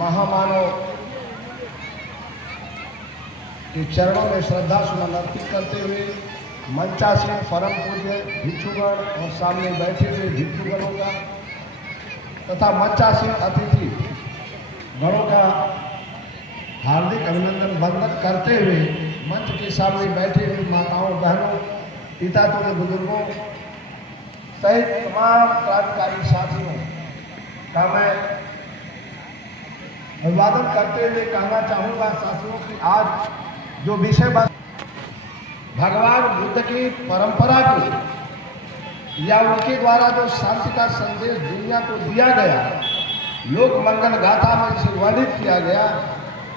महामानव के चरणों में श्रद्धा सुमन अर्पित करते हुए मंचासीन परम पूज्य भिक्षुगण और सामने बैठे हुए भिक्षुगणों का तथा मंचासीन अतिथि गणों का हार्दिक अभिनंदन वंदन करते हुए मंच के सामने बैठे हुए माताओं बहनों पिता तुल्य बुजुर्गों सहित तमाम क्रांतिकारी साथियों का मैं अभिवादन करते हुए कहना चाहूँगा साथियों कि आज जो विषय भगवान बुद्ध की परंपरा की या उनके द्वारा जो शांति का संदेश दुनिया को दिया गया, लोक मंगल गाथा में जिसे वर्णित किया गया,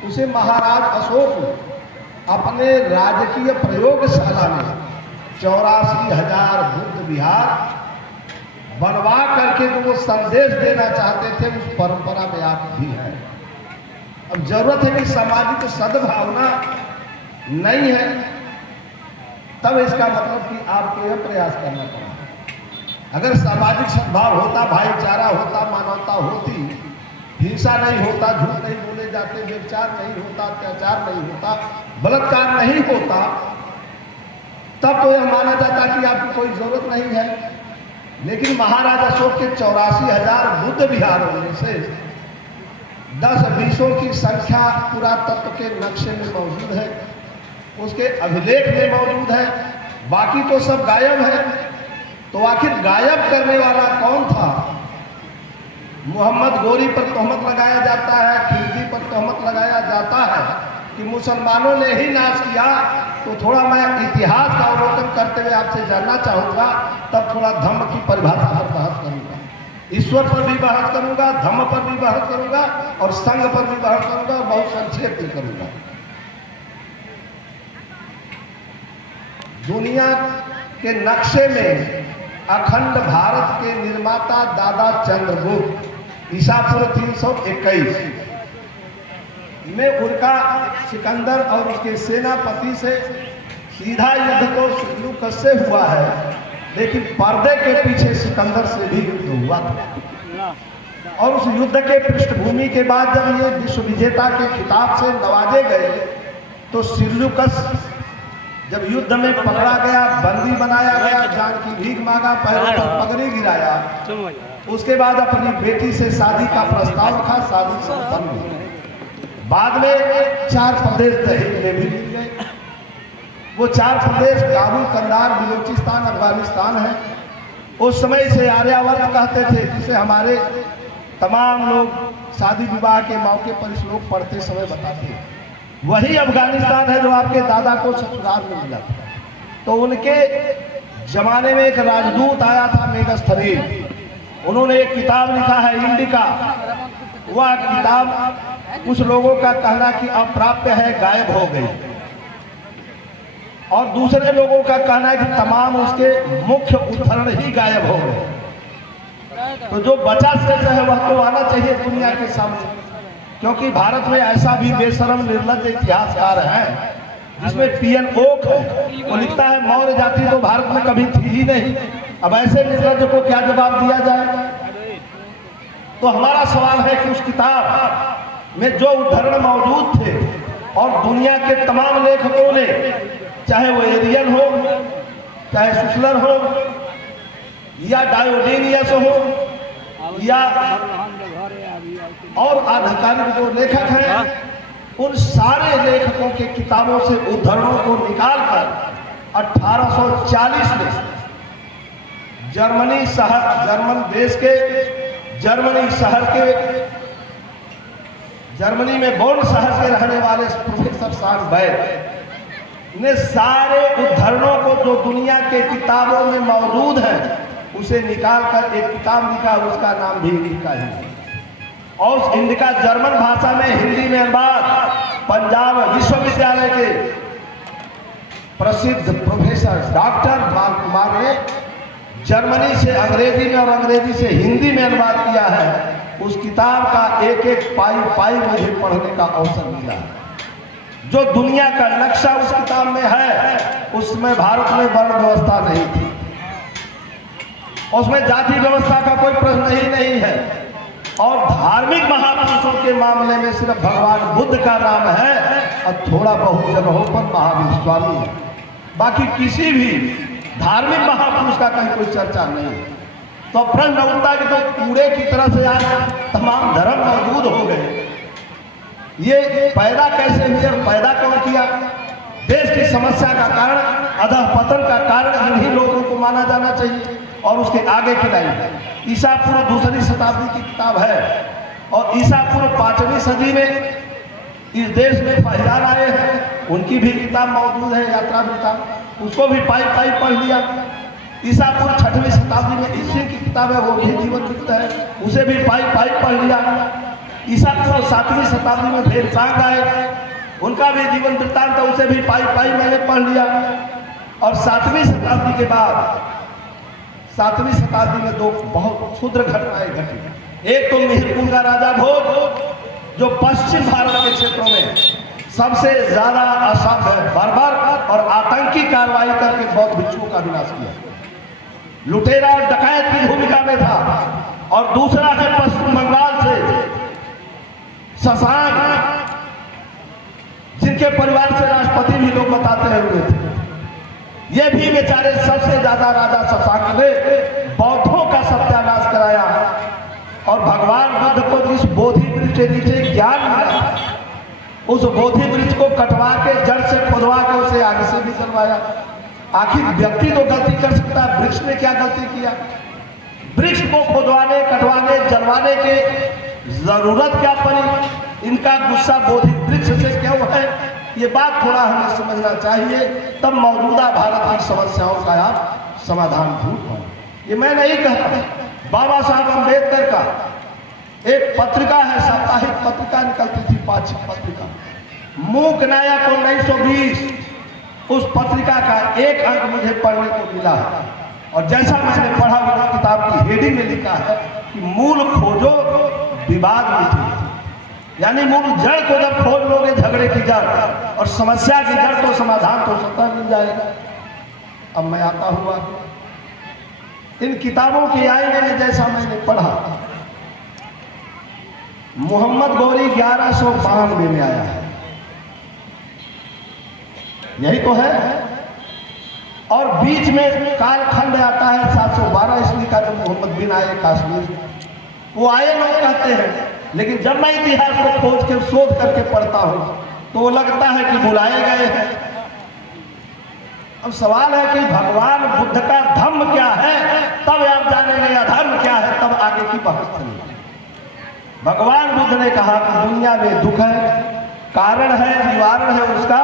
उसे महाराज अशोक अपने राजकीय प्रयोगशाला में 84,000 बुद्ध विहार बनवा करके जो वो संदेश देना चाहते थे, उस परंपरा में आप भी हैं। अब जरूरत है कि सामाजिक सद्भावना नहीं है, तब इसका मतलब कि आपको यह प्रयास करना पड़ा। अगर सामाजिक सद्भाव होता, भाईचारा होता, मानवता होती, हिंसा नहीं होता, झूठ नहीं बोले जाते, व्यभिचार नहीं होता, अत्याचार नहीं होता, बलात्कार नहीं होता, तब तो यह माना जाता कि आपकी कोई जरूरत नहीं है। लेकिन महाराज अशोक के 84,000 बुद्ध विहारों में से 10-20 की संख्या पुरातत्व के नक्शे में मौजूद है, उसके अभिलेख में मौजूद है, बाकी तो सब गायब है। तो आखिर गायब करने वाला कौन था? मोहम्मद गोरी पर तोहमत लगाया जाता है, खिलजी पर तोहमत लगाया जाता है कि मुसलमानों ने ही नाश किया। तो थोड़ा मैं इतिहास का अवलोकन करते हुए आपसे जानना चाहूँगा, तब थोड़ा धम्म की परिभाषा पर बहस करूँगा, ईश्वर पर भी बहस करूँगा, धम्म पर भी बहस करूँगा और संघ पर भी बहस करूँगा और बहुत संक्षेप में करूँगा। दुनिया के नक्शे में अखंड भारत के निर्माता दादा चंद्रगुप्त ईसापूर्व 321 में उनका सिकंदर और उसके सेनापति से सीधा युद्ध तो सिल्लुकस से हुआ है, लेकिन पर्दे के पीछे सिकंदर से भी युद्ध हुआ था। और उस युद्ध के पृष्ठभूमि के बाद जब ये विश्व विजेता के खिताब से नवाजे गए, तो सिल्लुकस जब युद्ध में पकड़ा गया, बंदी बनाया गया, जान की भीख मांगा, पैरों पर पगड़ी गिराया, उसके बाद अपनी बेटी से शादी का प्रस्ताव रखा, शादी संपन्न हुई। बाद में 4 प्रदेश दहेज में भी मिल गए। वो 4 प्रदेश काबुल, कंधार, बलूचिस्तान, अफगानिस्तान है। उस समय से आर्यावर्त कहते थे, जिसे हमारे तमाम लोग शादी विवाह के मौके पर इस लोग पढ़ते समय बताते हैं। वही अफगानिस्तान है जो आपके दादा को ससुराल में मिला था। तो उनके जमाने में एक राजदूत आया था मेगस्थनील, उन्होंने एक किताब लिखा है इंडिका। वह किताब कुछ लोगों का कहना कि अप्राप्य है, गायब हो गई, और दूसरे लोगों का कहना है कि तमाम उसके मुख्य उद्धरण ही गायब हो गए। तो जो बचा शेष है वह तो आना चाहिए दुनिया के सामने, क्योंकि भारत में ऐसा भी बेशरम निर्लज्ज इतिहासकार है जिसमें पीएन ओक है, वो लिखता है मौर्य जाति तो भारत में कभी थी ही नहीं। अब ऐसे निर्लज्ज को क्या जवाब दिया जाए? तो हमारा सवाल है कि उस किताब में जो उद्धरण मौजूद थे और दुनिया के तमाम लेखकों ने, चाहे वो एरियन हो, चाहे सुसलर हो, या डायोडिनियस हो, या और आधिकारिक जो लेखक हैं, उन सारे लेखकों के किताबों से उद्धरणों को निकालकर 1840 में जर्मनी शहर के जर्मनी में बोन शहर के रहने वाले प्रोफेसर सानबर्ग ने सारे उद्धरणों को जो दुनिया के किताबों में मौजूद है उसे निकालकर एक किताब लिखा, उसका नाम भी इंडिका है। और उस इंडिका जर्मन भाषा में हिंदी में अनुवाद पंजाब विश्वविद्यालय के प्रसिद्ध प्रोफेसर डॉक्टर बालकुमार ने जर्मनी से अंग्रेजी में और अंग्रेजी से हिंदी में अनुवाद किया है। उस किताब का एक एक पाई मुझे पढ़ने का अवसर मिला। जो दुनिया का नक्शा उस किताब में है, उसमें भारत में वर्ण व्यवस्था नहीं थी, उसमें जाति व्यवस्था का कोई प्रश्न ही नहीं है। और धार्मिक महापुरुषों के मामले में सिर्फ भगवान बुद्ध का नाम है और थोड़ा बहुत जगहों पर महावीर स्वामी है। बाकी किसी भी धार्मिक महापुरुष का कहीं कोई चर्चा नहीं है। तो प्रश्न उठता कि तो कूड़े की तरह से आज तमाम धर्म मौजूद हो गए, ये पैदा कैसे हुए और पैदा कौन किया? देश की समस्या का कारण, अधःपतन का कारण इन्हीं लोगों को माना जाना चाहिए। और उसके आगे की लाइन ईसा पूर्व 2री शताब्दी की किताब है और ईसा पूर्व 5वीं सदी में इस देश में फहियान आए हैं, उनकी भी किताब मौजूद है, यात्रा वृत्तांत, उसको भी पाई पढ़ लिया। ईसा पूर्व 6वीं शताब्दी में ईश्वर की किताब है, वो भी जीवन वृत्त है, उसे भी पाई पढ़ लिया। ईसा पूर्व 7वीं शताब्दी में भेदसांग आए, उनका भी जीवन वृत्तांत है, उसे भी पाई मैंने पढ़ लिया। और 7वीं शताब्दी के बाद 7वीं शताब्दी में दो बहुत क्षुद्र घटनाएं घटी। एक तो मिहिरपुर का राजा भोज, जो पश्चिम भारत के क्षेत्रों में सबसे ज्यादा असभ्य, बर्बर और आतंकी कार्रवाई करके बौद्ध भिक्षुओं का विनाश किया, लुटेरा और डकैत की भूमिका में था। और दूसरा है पश्चिम बंगाल से शशांक, जिनके परिवार से राष्ट्रपति भी लोग बताते हुए थे। ये भी बेचारे सबसे ज्यादा राजा शशांक ने बौद्धों का सत्यानाश कराया। और भगवान बुद्ध को जिस बोधि वृक्ष के नीचे ज्ञान मिला, उस बोधि वृक्ष को कटवा के जड़ से खुदवा के उसे आगे से भी करवाया। आखिर व्यक्ति तो गलती कर सकता है, वृक्ष ने क्या गलती किया? वृक्ष को खुदवाने, कटवाने, जलवाने के जरूरत क्या पड़ी? इनका गुस्सा बोधि वृक्ष से क्यों है? ये बात थोड़ा हमें समझना चाहिए, तब मौजूदा भारत की समस्याओं का आप समाधान ढूंढ पाएंगे। ये मैं नहीं कहता, बाबा साहब अम्बेडकर का एक पत्रिका है, साप्ताहिक पत्रिका निकलती थी, पाक्षिक पत्रिका, मूक नायक 1920, उस पत्रिका का एक अंक मुझे पढ़ने को मिला है। और जैसा मैंने पढ़ा हुआ किताब की हेडिंग में लिखा है कि मूल खोजो विवाद मिटे, यानी मूल जड़ को जब खोज लोगे, झगड़े की जड़ और समस्या की जड़, तो समाधान तो स्वतः मिल जाएगा। अब मैं आता हुआ इन किताबों की आईने में, जैसा मैंने पढ़ा, मोहम्मद गौरी 1192 में आया है, यही तो है। और बीच में कालखंड आता है 712 ईस्वी का, जब मोहम्मद बिन आए कश्मीर, वो आए लोग कहते हैं। लेकिन जब मैं इतिहास को खोज के शोध करके पढ़ता हूं तो वो लगता है कि बुलाए गए हैं। अब सवाल है कि भगवान बुद्ध का धर्म क्या है, तब आप जानेंगे अधर्म क्या है, तब आगे की बहस चलेगी। भगवान बुद्ध ने कहा कि दुनिया में दुख है, कारण है, निवारण है, उसका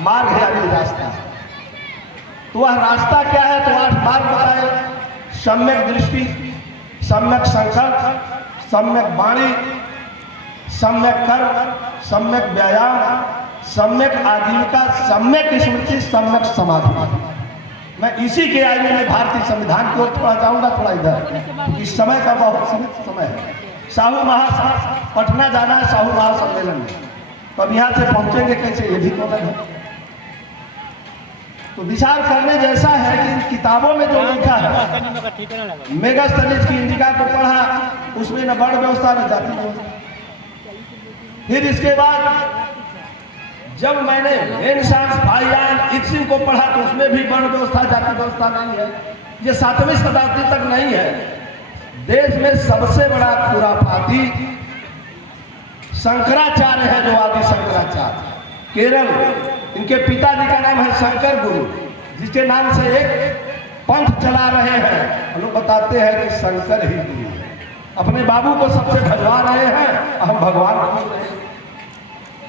मार्ग यानी रास्ता है। तो वह रास्ता क्या है? तो 8 मार्ग बताए, सम्यक दृष्टि, सम्यक संकल्प, सम्यक वाणी, सम्यक कर्म, सम्यक व्यायाम, सम्यक आजीविका, सम्यक स्मृति, सम्यक समाधि। मैं इसी के आईने में भारतीय संविधान की ओर थोड़ा जाऊंगा, थोड़ा इधर, क्योंकि समय का बहुत सीमित समय है। साहू पटना जाना है, साहू महासम्मेलन में, तो अब यहाँ से पहुंचेंगे कैसे, ये भी पता है। तो विचार करने जैसा है कि इन किताबों में जो लिखा है, मेगास्थनीज की इंडिका को पढ़ा, उसमें न वर्ण व्यवस्था न जाति व्यवस्था। फिर इसके बाद जब मैंने रेनेसांस, फाहियान, इत्सिंग को पढ़ा तो उसमें भी वर्ण व्यवस्था, जाति व्यवस्था नहीं है। ये 7वीं शताब्दी तक नहीं है। देश में सबसे बड़ा खुराफाती शंकराचार्य है, जो आदि शंकराचार्य, केरल, इनके पिताजी का नाम है शंकर गुरु, जिसके नाम से एक पंथ चला रहे हैं। लोग बताते हैं कि शंकर ही गुरु है, अपने बाबू को सबसे भजवा रहे हैं, हम भगवान को।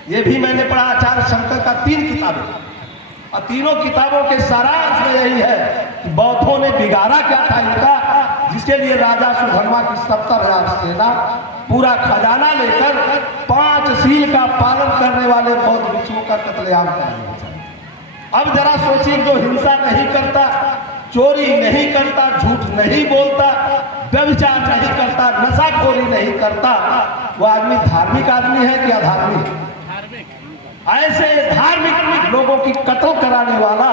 ये भी मैंने पढ़ा, आचार्य शंकर का 3 किताबें, और तीनों किताबों के सारांश में यही है कि बौद्धों ने बिगाड़ा क्या था इनका, जिसके लिए राजा सुधर्मा की 70,000 सेना, पूरा खजाना लेकर 5 शील का पालन करने वाले बौद्ध भिक्षुओं का कत्लेआम करना चाहिए। अब जरा सोचिए, जो हिंसा नहीं करता, चोरी नहीं करता, झूठ नहीं बोलता, व्यभिचार नहीं करता, नशाखोरी नहीं करता, वो आदमी धार्मिक आदमी है कि अधार्मिक? ऐसे धार्मिक लोगों की कत्ल कराने वाला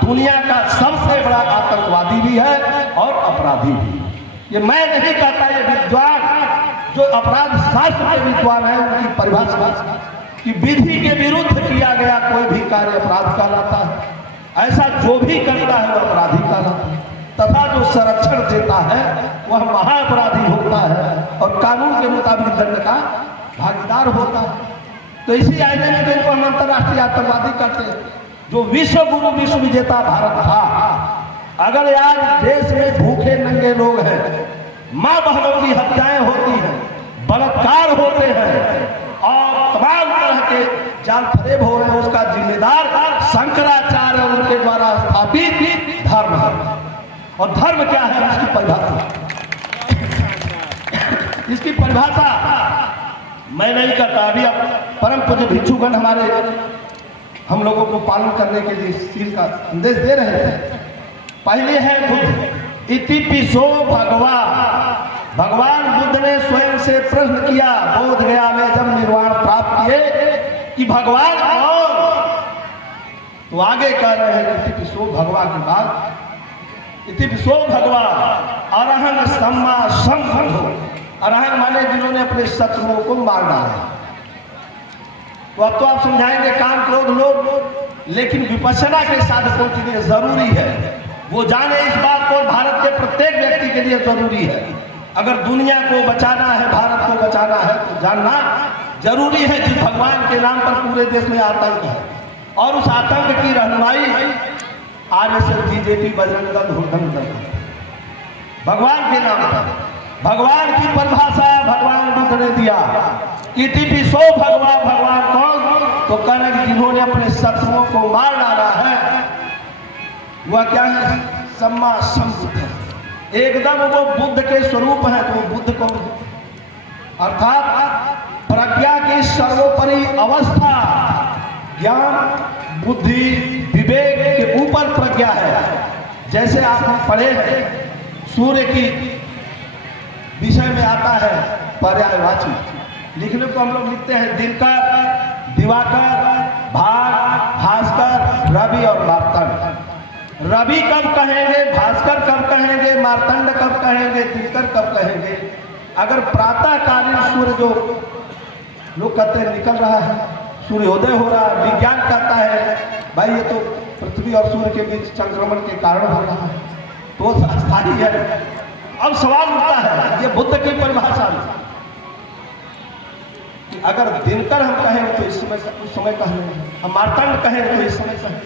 दुनिया का सबसे बड़ा आतंकवादी भी है और अपराधी भी। ये मैं नहीं कहता, ये विद्वान जो अपराध शास्त्र के विद्वान है उनकी परिभाषा कि विधि के विरुद्ध किया गया कोई भी कार्य अपराध कहलाता है, ऐसा जो भी करता है वह अपराधी कहलाता है, तथा जो संरक्षण देता है वह महाअपराधी होता है और कानून के मुताबिक दंड का भागीदार होता है। तो इसी आईने में इनको हम अंतर्राष्ट्रीय आतंकवादी करते हैं। जो विश्व गुरु विश्व विजेता भारत था, अगर आज देश में भूखे नंगे लोग हैं, माँ बहनों की हत्याएं होती हैं, बलात्कार होते हैं और तमाम तरह के जाल फरेब हो रहे हैं, उसका जिम्मेदार शंकराचार्य और उनके द्वारा स्थापित धर्म है। और धर्म क्या है इसकी परिभाषा, इसकी परिभाषा मैं नहीं करता। अभी अब परम पूज्य भिक्षुगण हमारे हम लोगों को पालन करने के लिए इस चीज का संदेश दे रहे थे। पहले है बुद्ध इति पिसो भगवा, भगवान बुद्ध ने स्वयं से प्रश्न किया बोध गया में जब निर्वाण प्राप्त किए कि भगवान कौन, तो आगे कह रहे हैं इति पिसो भगवा के बाद इति पिसो भगवा अरहंग सम्मा संभव, अरहंग माने जिन्होंने अपने शत्रुओं को मार डाला। तो अब तो आप समझाएंगे काम क्रोध लोग, लेकिन विपश्यना के साधकों के लिए जरूरी है वो जाने इस बात को, भारत के प्रत्येक व्यक्ति के लिए जरूरी है। अगर दुनिया को बचाना है, भारत को बचाना है तो जानना जरूरी है कि भगवान के नाम पर पूरे देश में आतंक है और उस आतंक की रहनुमाई आरएसएस बीजेपी बजरंग दल हुड़दंग दल भगवान के नाम पर। भगवान की परिभाषा भगवान बुद्ध ने दिया इति पिसो भगवा, भगवान कौन, तो कह रहे जिन्होंने अपने शत्रुओं को मार डाला है वह क्या है, सम्मा संबुद्ध, एकदम वो बुद्ध के स्वरूप है। तो बुद्ध को अर्थात प्रज्ञा की सर्वोपरि अवस्था ज्ञान बुद्धि विवेक के ऊपर प्रज्ञा है। जैसे आपने पढ़े हैं सूर्य की विषय में आता है पर्यायवाची, लिखने को हम लोग लिखते हैं दिनकर, दिवाकर, भास्कर, रवि और मार्तंड। रवि कब कहेंगे, भास्कर कब कहेंगे, मार्तंड कब कहेंगे, दिनकर कब कहेंगे। अगर प्रातःकालीन सूर्य जो लोग कहते हैं निकल रहा है, सूर्योदय हो रहा है, विज्ञान कहता है भाई ये तो पृथ्वी और सूर्य के बीच संक्रमण के कारण हो रहा है, तो अस्थायी है। अब सवाल उठता है ये बुद्ध की परिभाषा में, अगर दिनकर हम कहें तो इस समय उस समय कहें, हम मार्तंड कहें तो इस समय कहें,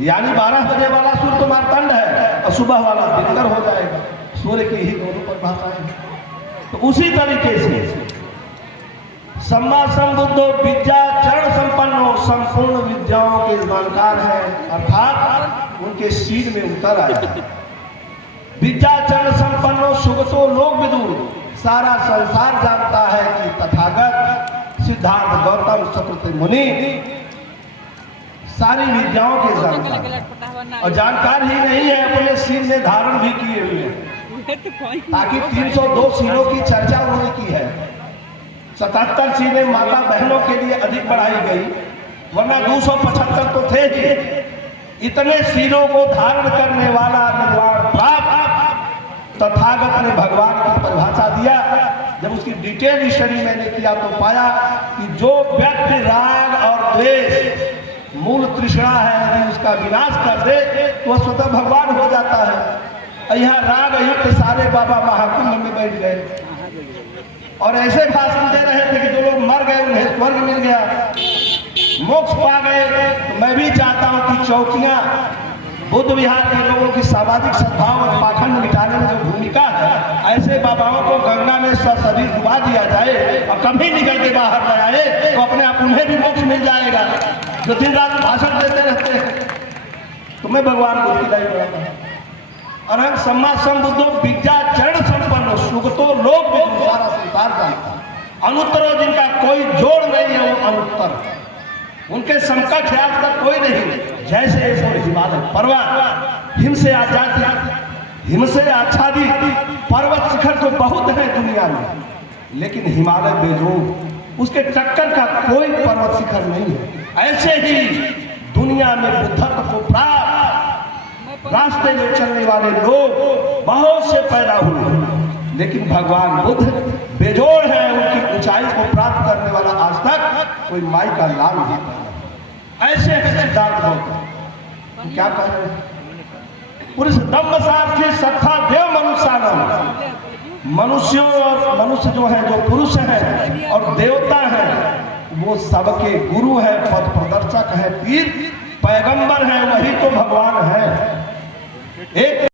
यानी 12 बजे वाला सूर्य तो मार्तंड है और सुबह वाला दिनकर हो जाएगा। सूर्य की ही दोनों परिभाषाएं। तो उसी तरीके से सम्मा संबुद्धो विद्या चरण संपन्नो, संपूर्ण विद्याओं के जानकार है, अर्थात उनके सीन में उतर आया। विद्या चरण संपन्नो सुगतो लोक विदुर, सारा संसार जानता है कि तथागत सिद्धार्थ गौतम सकृत मुनि सारी विद्याओं के जानकार, और जानकार ही नहीं है अपने सीन में धारण भी किए हुए हैं। ताकि 302 सीनों की चर्चा उन्होंने की है, 77 सीनें माता बहनों के लिए अधिक बढ़ाई गई, वरना 275 तो थे ही। इतने सीनों को धारण करने वाला निर्वाण प्राप्त तथागत ने भगवान की परिभाषा दिया। जब उसकी डिटेल स्टडी मैंने किया तो पाया कि जो व्यक्ति राग और द्वेष मूल तृष्णा है यदि उसका विनाश कर दे तो वह स्वतः भगवान हो जाता है। यहाँ राग युक्त सारे बाबा महाकुंभ में बैठ गए और ऐसे भाषण दे रहे थे कि जो लोग मर गए उन्हें स्वर्ग मिल गया, मोक्ष पा गए। तो मैं भी चाहता हूँ कि चौकियां बुद्ध विहार के लोगों की सामाजिक सद्भाव और पाखंड मिटाने में जो भूमिका है, ऐसे बाबाओं को गंगा में सभी डुबा दिया जाए और कभी निकल के बाहर न आए तो अपने आप उन्हें भी मोक्ष मिल जाएगा। जो दिन रात भाषण देते रहते हैं तो मैं भगवान को खिलाई पड़ता हूँ। और हम सम्मा संबुद्धो विद्या चरण संपन्न सुगतो लोक विदुर, सारा संसार जानता, अनुत्तरो जिनका कोई जोड़ नहीं है वो अनुत्तर, उनके समकक्ष आज तक कोई नहीं। जैसे हिमालय पर्वत हिम से हिम से आच्छादित पर्वत शिखर तो बहुत है दुनिया में, लेकिन हिमालय बेजोड़, उसके टक्कर का कोई पर्वत शिखर नहीं है। ऐसे ही दुनिया में बुद्धत्व को प्राप्त रास्ते में चलने वाले लोग बहुत से पैदा हुए, लेकिन भगवान बुद्ध बेजोड़ हैं, उनकी ऊंचाई को प्राप्त करने वाला आज तक कोई माई का लाल नहीं पाया। ऐसे सिद्धार्थ गौतम क्या कह रहे हैं? पुरुष दम्भ सार्थी सत्ता देव मनुष्यानम। मनुष्यों और मनुष्य जो है, जो पुरुष है और देवता है, वो सबके गुरु है, पथ प्रदर्शक है, पीर पैगंबर है, वही तो भगवान है। एक